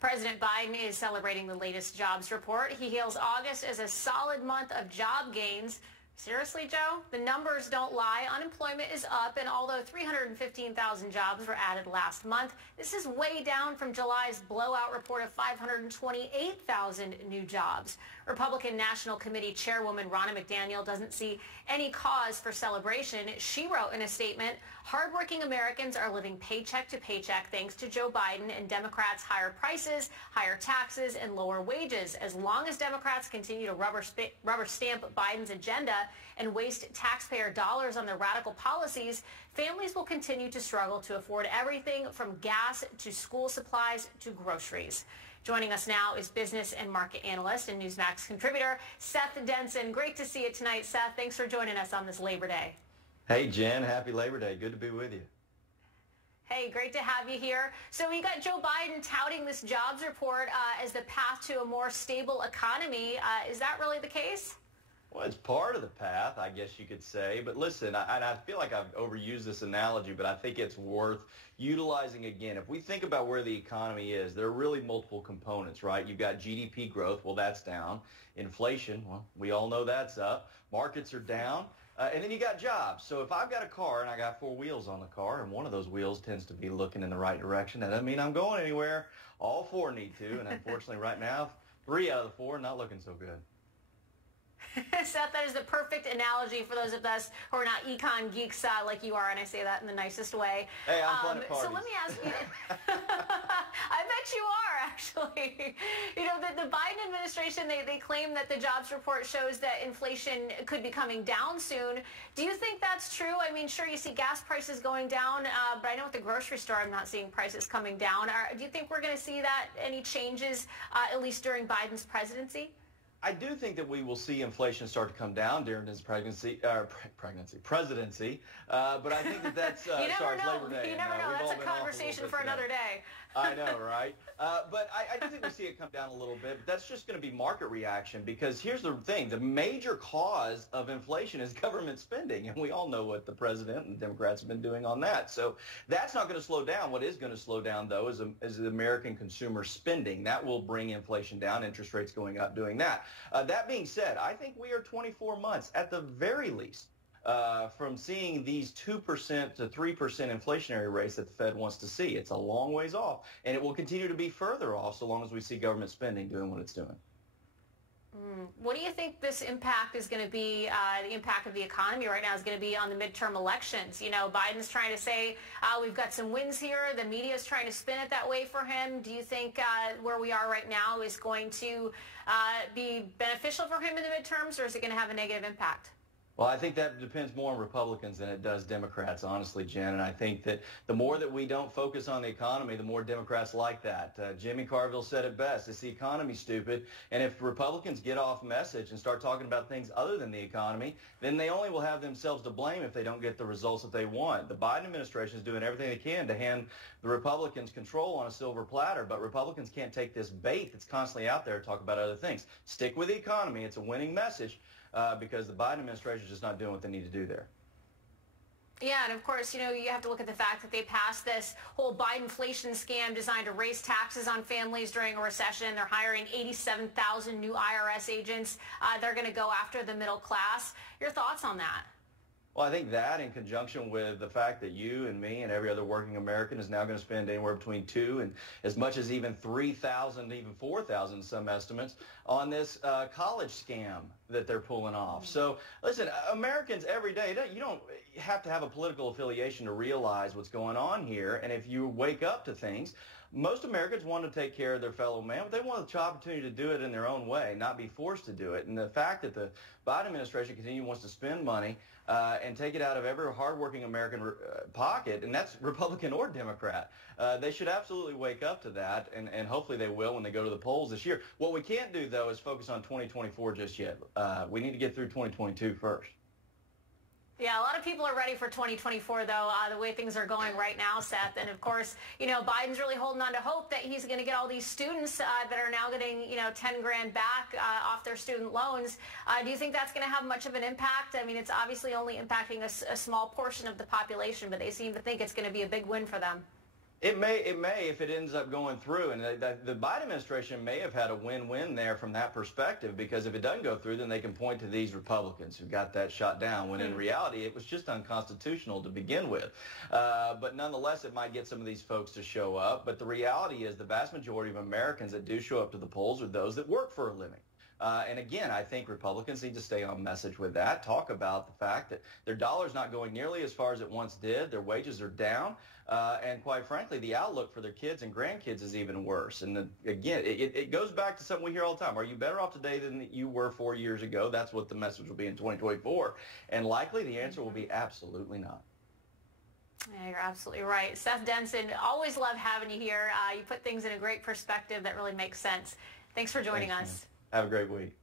President Biden is celebrating the latest jobs report. He hails August as a solid month of job gains. Seriously, Joe? The numbers don't lie. Unemployment is up, and although 315,000 jobs were added last month, this is way down from July's blowout report of 528,000 new jobs. Republican National Committee Chairwoman Ronna McDaniel doesn't see any cause for celebration. She wrote in a statement, "Hardworking Americans are living paycheck to paycheck thanks to Joe Biden and Democrats' higher prices, higher taxes, and lower wages. As long as Democrats continue to rubber stamp Biden's agenda and waste taxpayer dollars on their radical policies, families will continue to struggle to afford everything from gas to school supplies to groceries." Joining us now is business and market analyst and Newsmax contributor Seth Denson. Great to see you tonight, Seth. Thanks for joining us on this Labor Day. Hey, Jen. Happy Labor Day. Good to be with you. Hey, great to have you here. So we got Joe Biden touting this jobs report as the path to a more stable economy. Is that really the case? Well, it's part of the path, I guess you could say. But listen, I feel like I've overused this analogy, but I think it's worth utilizing again. If we think about where the economy is, there are really multiple components, right? You've got GDP growth. Well, that's down. Inflation, well, we all know that's up. Markets are down. And then you got jobs. So if I've got a car and I got four wheels on the car and one of those wheels tends to be looking in the right direction, that doesn't mean I'm going anywhere. All four need to. And unfortunately right now, 3 out of the 4 are not looking so good. Seth, that is the perfect analogy for those of us who are not econ geeks like you are, and I say that in the nicest way. Hey, I'm fun at parties. So let me ask you, I bet you are, actually. You know, the Biden administration, they claim that the jobs report shows that inflation could be coming down soon. Do you think that's true? I mean, sure, you see gas prices going down, but I know at the grocery store I'm not seeing prices coming down. Do you think we're going to see that, any changes, at least during Biden's presidency? I do think that we will see inflation start to come down during his presidency. But I think that's you never know. Labor Day. You never know. That's a conversation for another day. I know, right? But I do think we see it come down a little bit. But that's just going to be market reaction, because here's the thing. The major cause of inflation is government spending, and we all know what the president and the Democrats have been doing on that. So that's not going to slow down. What is going to slow down, though, is the American consumer spending. That will bring inflation down, interest rates going up doing that. That being said, I think we are 24 months at the very least from seeing these 2% to 3% inflationary rates that the Fed wants to see. It's a long ways off, and it will continue to be further off so long as we see government spending doing what it's doing. What do you think this impact is going to be, the impact of the economy right now is going to be on the midterm elections? You know, Biden's trying to say we've got some wins here. The media is trying to spin it that way for him. Do you think where we are right now is going to be beneficial for him in the midterms, or is it going to have a negative impact? Well, I think that depends more on Republicans than it does Democrats, honestly, Jen. And I think that the more that we don't focus on the economy, the more Democrats like that. Jimmy Carville said it best. It's the economy, stupid. And if Republicans get off message and start talking about things other than the economy, then they only will have themselves to blame if they don't get the results that they want. The Biden administration is doing everything they can to hand the Republicans control on a silver platter, but Republicans can't take this bait that's constantly out there to talk about other things. Stick with the economy. It's a winning message. Because the Biden administration is just not doing what they need to do there. Yeah, and of course, you know, you have to look at the fact that they passed this whole Bidenflation scam designed to raise taxes on families during a recession. They're hiring 87,000 new IRS agents. They're going to go after the middle class. Your thoughts on that? Well, I think that in conjunction with the fact that you and me and every other working American is now going to spend anywhere between $2,000 and as much as even $3,000, even $4,000, some estimates, on this college scam that they're pulling off. So, listen, Americans every day, you don't have to have a political affiliation to realize what's going on here. And if you wake up to things, most Americans want to take care of their fellow man, but they want the opportunity to do it in their own way, not be forced to do it. And the fact that the Biden administration wants to spend money and take it out of every hardworking American pocket, and that's Republican or Democrat, they should absolutely wake up to that, and hopefully they will when they go to the polls this year. What we can't do, though, is focus on 2024 just yet. We need to get through 2022 first. Yeah, a lot of people are ready for 2024, though, the way things are going right now, Seth. And, of course, you know, Biden's really holding on to hope that he's going to get all these students that are now getting, you know, 10 grand back off their student loans. Do you think that's going to have much of an impact? I mean, it's obviously only impacting a small portion of the population, but they seem to think it's going to be a big win for them. It may, if it ends up going through, and the Biden administration may have had a win-win there from that perspective, because if it doesn't go through, then they can point to these Republicans who got that shot down, when in reality it was just unconstitutional to begin with. But nonetheless, it might get some of these folks to show up. But the reality is the vast majority of Americans that do show up to the polls are those that work for a living. And again, I think Republicans need to stay on message with that, talk about the fact that their dollar's not going nearly as far as it once did, their wages are down, and quite frankly, the outlook for their kids and grandkids is even worse. And again, it goes back to something we hear all the time. Are you better off today than you were 4 years ago? That's what the message will be in 2024. And likely the answer will be absolutely not. Yeah, you're absolutely right. Seth Denson, always love having you here. You put things in a great perspective that really makes sense. Thanks for joining us. Have a great week.